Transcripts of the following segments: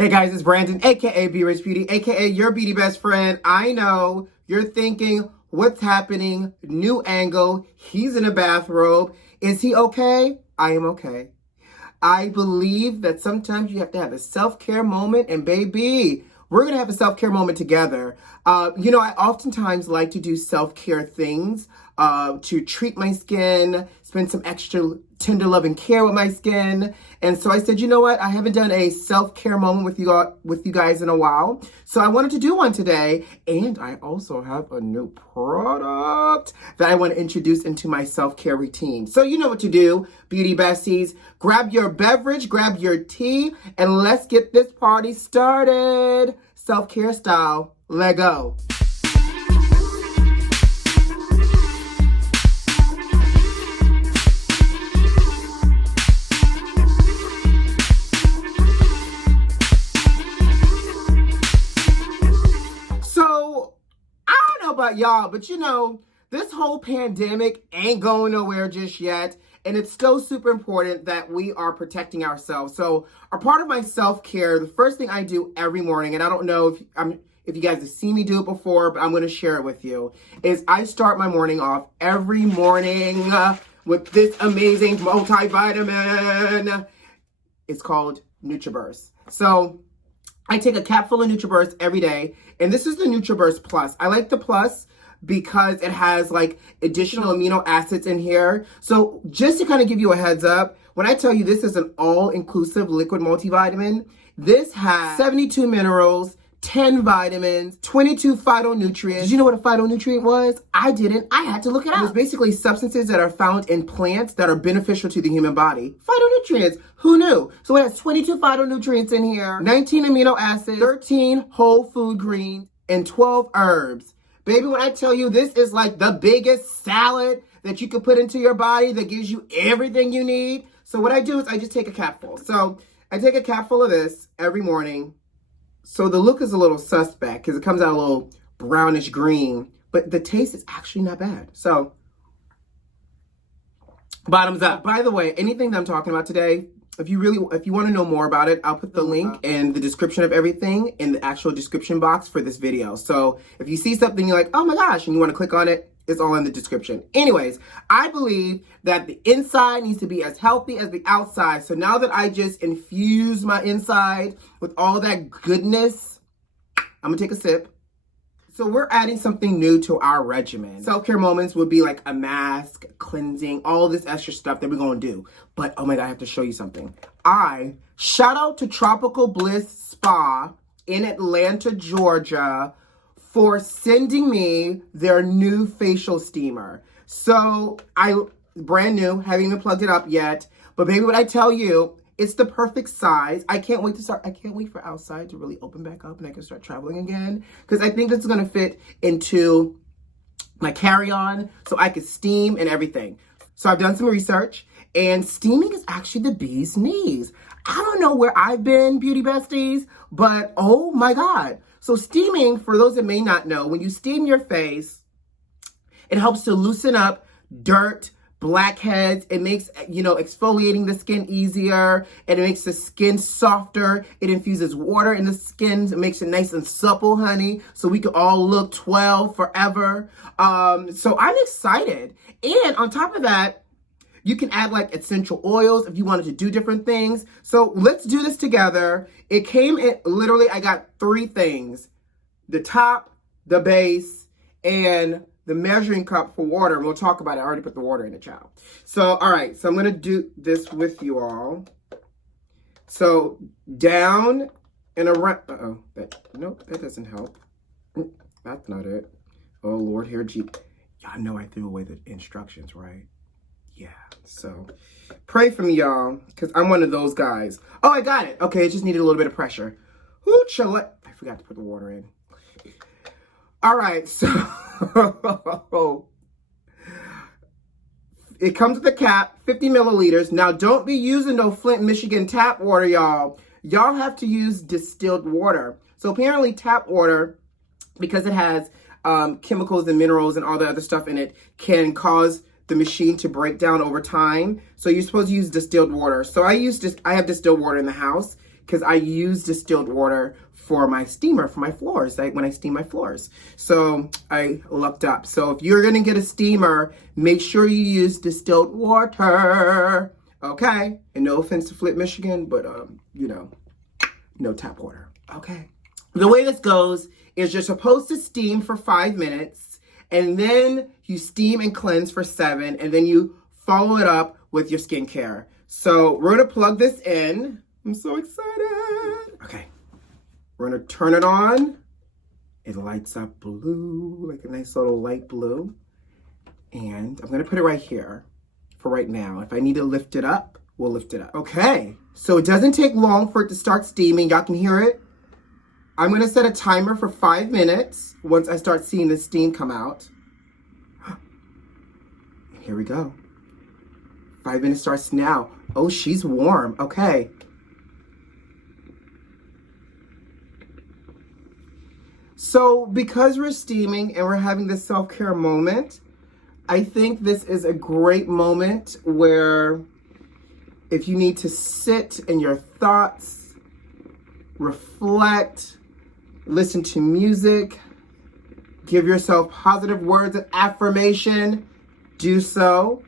Hey guys, it's Brandon, aka Be Rich Beauty, aka your beauty best friend. I know you're thinking, what's happening? New angle. He's in a bathrobe. Is he okay? I am okay. I believe that sometimes you have to have a self-care moment, and baby, we're going to have a self-care moment together. I oftentimes like to do self-care things to treat my skin, spend some extra tender love and care with my skin. And so I said, you know what? I haven't done a self-care moment with you guys in a while. So I wanted to do one today. And I also have a new product that I want to introduce into my self-care routine. So you know what to do, beauty besties. Grab your beverage, grab your tea, and let's get this party started. Self-care style. Let go. About y'all, but this whole pandemic ain't going nowhere just yet, and it's still super important that we are protecting ourselves. So a part of my self-care, the first thing I do every morning, and I don't know if you guys have seen me do it before, but I'm going to share it with you, is I start my morning off every morning with this amazing multivitamin. It's called Nutriburst. So I take a capful of Nutriburst every day, and this is the Nutriburst Plus. I like the Plus because it has additional amino acids in here. So just to kind of give you a heads up, when I tell you this is an all-inclusive liquid multivitamin, this has 72 minerals, 10 vitamins, 22 phytonutrients. Did you know what a phytonutrient was? I didn't. I had to look it up. It's basically substances that are found in plants that are beneficial to the human body. Phytonutrients. Who knew? So it has 22 phytonutrients in here, 19 amino acids, 13 whole food greens, and 12 herbs. Baby, when I tell you this is like the biggest salad that you could put into your body that gives you everything you need. So what I do is I just take a capful. So I take a capful of this every morning. So the look is a little suspect because it comes out a little brownish green, but the taste is actually not bad. So bottoms up. By the way, anything that I'm talking about today, if you want to know more about it, I'll put the link in the description of everything in the actual description box for this video. So if you see something you're like, oh my gosh, and you want to click on it, it's all in the description. Anyways, I believe that the inside needs to be as healthy as the outside. So now that I just infuse my inside with all that goodness, I'm gonna take a sip. So we're adding something new to our regimen. Self-care moments would be like a mask, cleansing, all this extra stuff that we're gonna do. But oh my God, I have to show you something. Shout out to Tropical Bliss Spa in Atlanta, Georgia, for sending me their new facial steamer. So brand new, haven't even plugged it up yet. But baby, what I tell you, it's the perfect size. I can't wait for outside to really open back up and I can start traveling again. Because I think this is gonna fit into my carry-on so I can steam and everything. So I've done some research and steaming is actually the bee's knees. I don't know where I've been, beauty besties, but oh my God. So steaming, for those that may not know, when you steam your face, it helps to loosen up dirt, blackheads. It makes, exfoliating the skin easier, and it makes the skin softer. It infuses water in the skin. It makes it nice and supple, honey, so we can all look 12 forever. So I'm excited. And on top of that, you can add essential oils if you wanted to do different things. So let's do this together. It came in, literally, I got 3 things: the top, the base, and the measuring cup for water. And we'll talk about it. I already put the water in the child. So, all right. So I'm going to do this with you all. So down and around. Nope, that doesn't help. That's not it. Oh, Lord, here, gee. Y'all know I threw away the instructions, right? Yeah, so pray for me, y'all, because I'm one of those guys. Oh, I got it. Okay, it just needed a little bit of pressure. Ooh, I forgot to put the water in. All right, so it comes with a cap, 50 milliliters. Now, don't be using no Flint, Michigan tap water, y'all. Y'all have to use distilled water. So apparently tap water, because it has chemicals and minerals and all the other stuff in it, can cause the machine to break down over time. So you're supposed to use distilled water. So I have distilled water in the house because I use distilled water for my steamer, for my floors, like when I steam my floors. So I looked up. So if you're gonna get a steamer, make sure you use distilled water, okay? And no offense to Flint, Michigan, but you know, no tap water, okay? The way this goes is you're supposed to steam for 5 minutes, and then you steam and cleanse for 7, and then you follow it up with your skincare. So we're gonna plug this in. I'm so excited. Okay, we're gonna turn it on. It lights up blue, like a nice little light blue. And I'm gonna put it right here for right now. If I need to lift it up, we'll lift it up. Okay, so it doesn't take long for it to start steaming. Y'all can hear it. I'm gonna set a timer for 5 minutes once I start seeing the steam come out. Here we go. 5 minutes starts now. Oh, she's warm, okay. So because we're steaming and we're having this self-care moment, I think this is a great moment where if you need to sit in your thoughts, reflect, listen to music, give yourself positive words of affirmation, do so.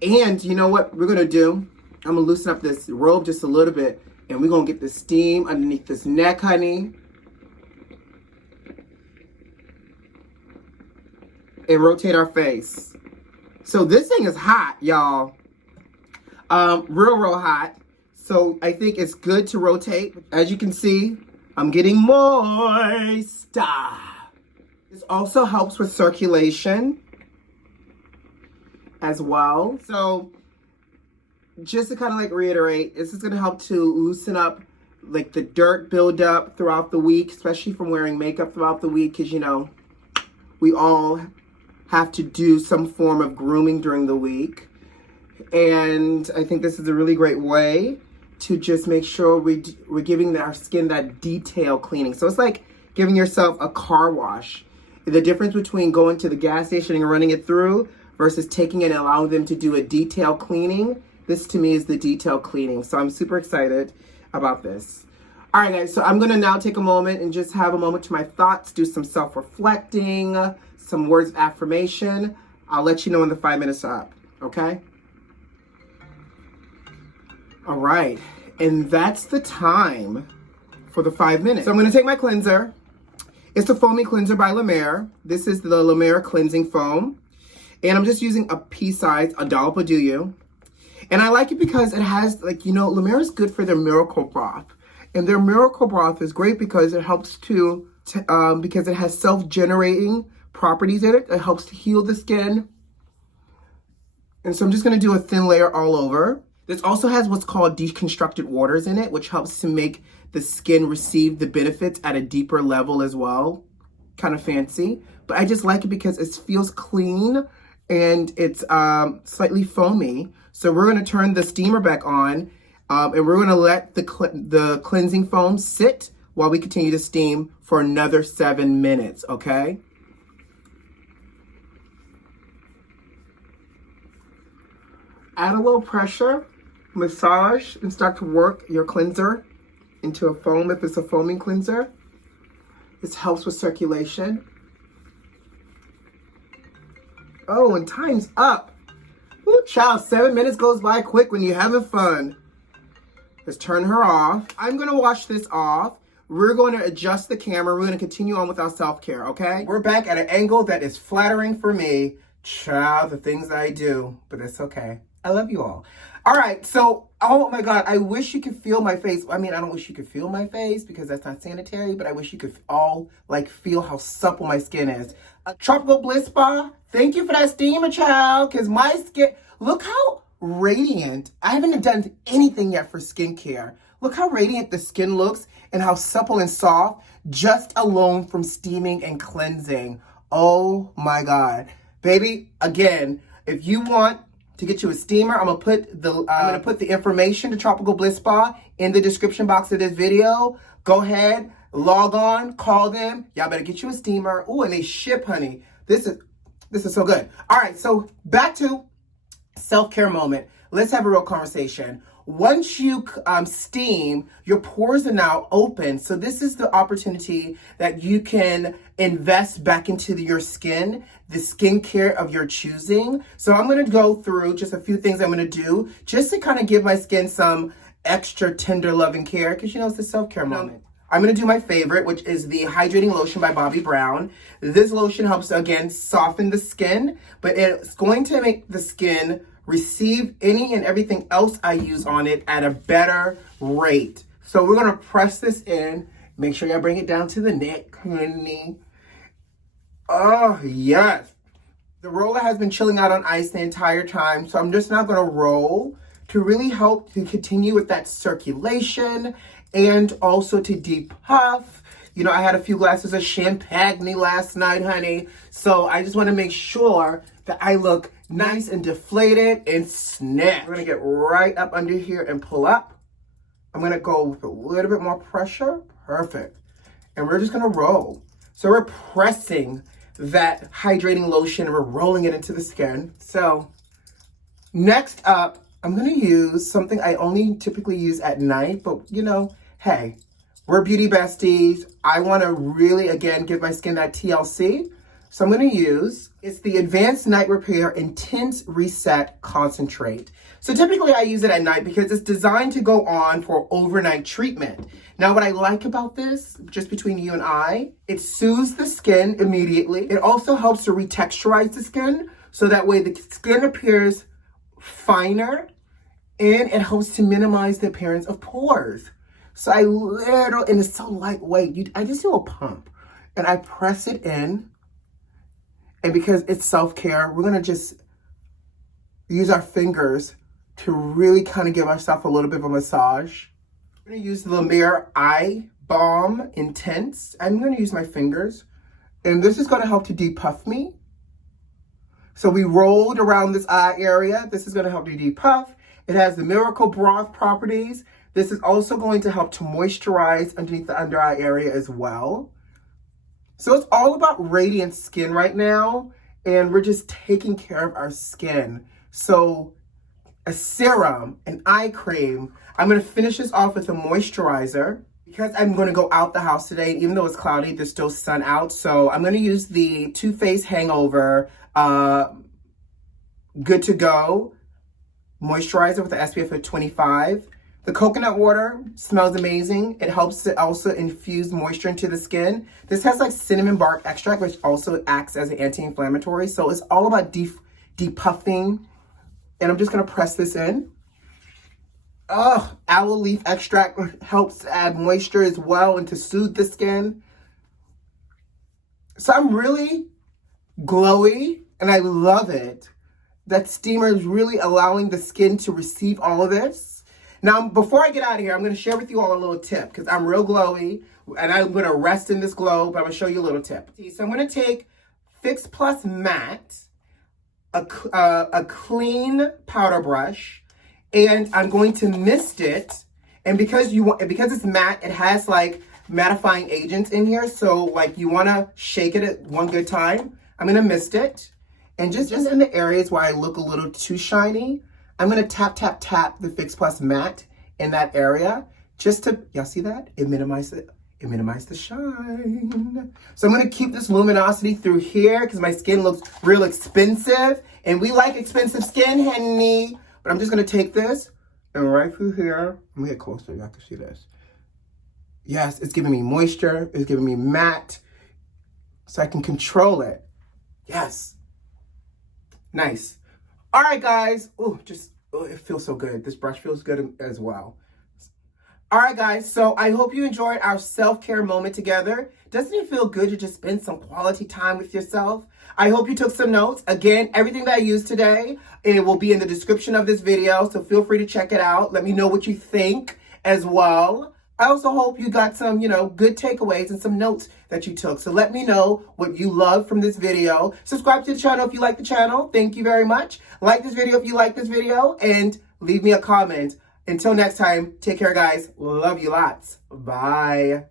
And you know what we're gonna do? I'm gonna loosen up this robe just a little bit, and we're gonna get the steam underneath this neck, honey. And rotate our face. So this thing is hot, y'all. Real hot. So I think it's good to rotate. As you can see, I'm getting moist. This also helps with circulation as well. So just to kind of like reiterate, this is going to help to loosen up like the dirt buildup throughout the week, especially from wearing makeup throughout the week, because you know, we all have to do some form of grooming during the week. And I think this is a really great way to just make sure we're giving our skin that detail cleaning. So it's like giving yourself a car wash. The difference between going to the gas station and running it through versus taking it and allowing them to do a detail cleaning. This to me is the detail cleaning. So I'm super excited about this. All right, guys, so I'm gonna now take a moment and just have a moment to my thoughts, do some self-reflecting, some words of affirmation. I'll let you know when the 5 minutes are up, okay? All right, and that's the time for the 5 minutes. So I'm gonna take my cleanser. It's the Foamy Cleanser by La Mer. This is the La Mer Cleansing Foam. And I'm just using a pea size, a dollop will do you. And I like it because it has, like, you know, La Mer is good for their Miracle Broth. And their Miracle Broth is great because it helps because it has self-generating properties in it. It helps to heal the skin. And so I'm just gonna do a thin layer all over. This also has what's called deconstructed waters in it, which helps to make the skin receive the benefits at a deeper level as well. Kind of fancy, but I just like it because it feels clean and it's slightly foamy. So we're gonna turn the steamer back on and we're gonna let the cleansing foam sit while we continue to steam for another 7 minutes, okay? Add a little pressure, massage, and start to work your cleanser into a foam if it's a foaming cleanser. This helps with circulation. Oh, and time's up. Ooh, child, 7 minutes goes by quick when you're having fun. Let's turn her off. I'm gonna wash this off. We're going to adjust the camera. We're gonna continue on with our self-care, okay? We're back at an angle that is flattering for me. Child, the things I do, but that's okay. I love you all. All right, so, oh my God, I wish you could feel my face. I mean, I don't wish you could feel my face because that's not sanitary, but I wish you could all, like, feel how supple my skin is. Tropical Bliss Spa, thank you for that steamer, child, because my skin, look how radiant. I haven't done anything yet for skincare. Look how radiant the skin looks and how supple and soft just alone from steaming and cleansing. Oh my God. Baby, again, if you want to get you a steamer, I'm gonna put the information to Tropical Bliss Spa in the description box of this video. Go ahead, log on, call them. Y'all better get you a steamer. Ooh, and they ship, honey. This is so good. All right, so back to self-care moment. Let's have a real conversation. once you steam, your pores are now open. So this is the opportunity that you can invest back into your skin, the skincare of your choosing. So I'm going to go through just a few things I'm going to do just to kind of give my skin some extra tender loving care, because you know it's a self-care moment. I'm going to do my favorite, which is the Hydrating Lotion by Bobbi Brown. This lotion helps, again, soften the skin, but it's going to make the skin receive any and everything else I use on it at a better rate. So we're going to press this in. Make sure y'all bring it down to the neck, honey. Oh, yes. The roller has been chilling out on ice the entire time, so I'm just not going to roll to really help to continue with that circulation and also to depuff. You know, I had a few glasses of champagne last night, honey, so I just want to make sure that I look nice and deflated and snatched. We're going to get right up under here and pull up. I'm going to go with a little bit more pressure. Perfect. And we're just going to roll. So we're pressing that hydrating lotion and we're rolling it into the skin. So next up, I'm going to use something I only typically use at night, but you know, hey, we're beauty besties. I want to really, again, give my skin that TLC. So I'm going to use, it's the Advanced Night Repair Intense Reset Concentrate. So typically I use it at night because it's designed to go on for overnight treatment. Now what I like about this, just between you and I, it soothes the skin immediately. It also helps to retexturize the skin so that way the skin appears finer and it helps to minimize the appearance of pores. So and it's so lightweight. I just do a pump and I press it in. And because it's self-care, we're going to just use our fingers to really kind of give ourselves a little bit of a massage. I'm going to use the La Mer Eye Balm Intense. I'm going to use my fingers. And this is going to help to depuff me. So we rolled around this eye area. This is going to help you depuff. It has the Miracle Broth properties. This is also going to help to moisturize underneath the under eye area as well. So it's all about radiant skin right now, and we're just taking care of our skin. So a serum, an eye cream. I'm going to finish this off with a moisturizer because I'm going to go out the house today. Even though it's cloudy, there's still sun out. So I'm going to use the Too Faced Hangover Good to Go moisturizer with the SPF of 25. The coconut water smells amazing. It helps to also infuse moisture into the skin. This has like cinnamon bark extract, which also acts as an anti-inflammatory. So it's all about depuffing. And I'm just gonna press this in. Oh, aloe leaf extract helps to add moisture as well and to soothe the skin. So I'm really glowy and I love it. That steamer is really allowing the skin to receive all of this. Now, before I get out of here, I'm going to share with you all a little tip because I'm real glowy and I'm going to rest in this glow, but I'm going to show you a little tip. So I'm going to take Fix Plus Matte, a clean powder brush, and I'm going to mist it. And because it's matte, it has like mattifying agents in here. So like you want to shake it at one good time. I'm going to mist it. And just in the areas where I look a little too shiny, I'm going to tap, tap, tap the Fix Plus Matte in that area just to, y'all see that? It minimizes the shine. So I'm going to keep this luminosity through here because my skin looks real expensive. And we like expensive skin, honey. But I'm just going to take this and right through here. Let me get closer so y'all can see this. Yes, it's giving me moisture. It's giving me matte. So I can control it. Yes. Nice. All right, guys. It feels so good. This brush feels good as well. All right, guys. So I hope you enjoyed our self-care moment together. Doesn't it feel good to just spend some quality time with yourself? I hope you took some notes. Again, everything that I used today, it will be in the description of this video. So feel free to check it out. Let me know what you think as well. I also hope you got some, good takeaways and some notes that you took. So let me know what you love from this video. Subscribe to the channel if you like the channel. Thank you very much. Like this video if you like this video and leave me a comment. Until next time, take care, guys. Love you lots. Bye.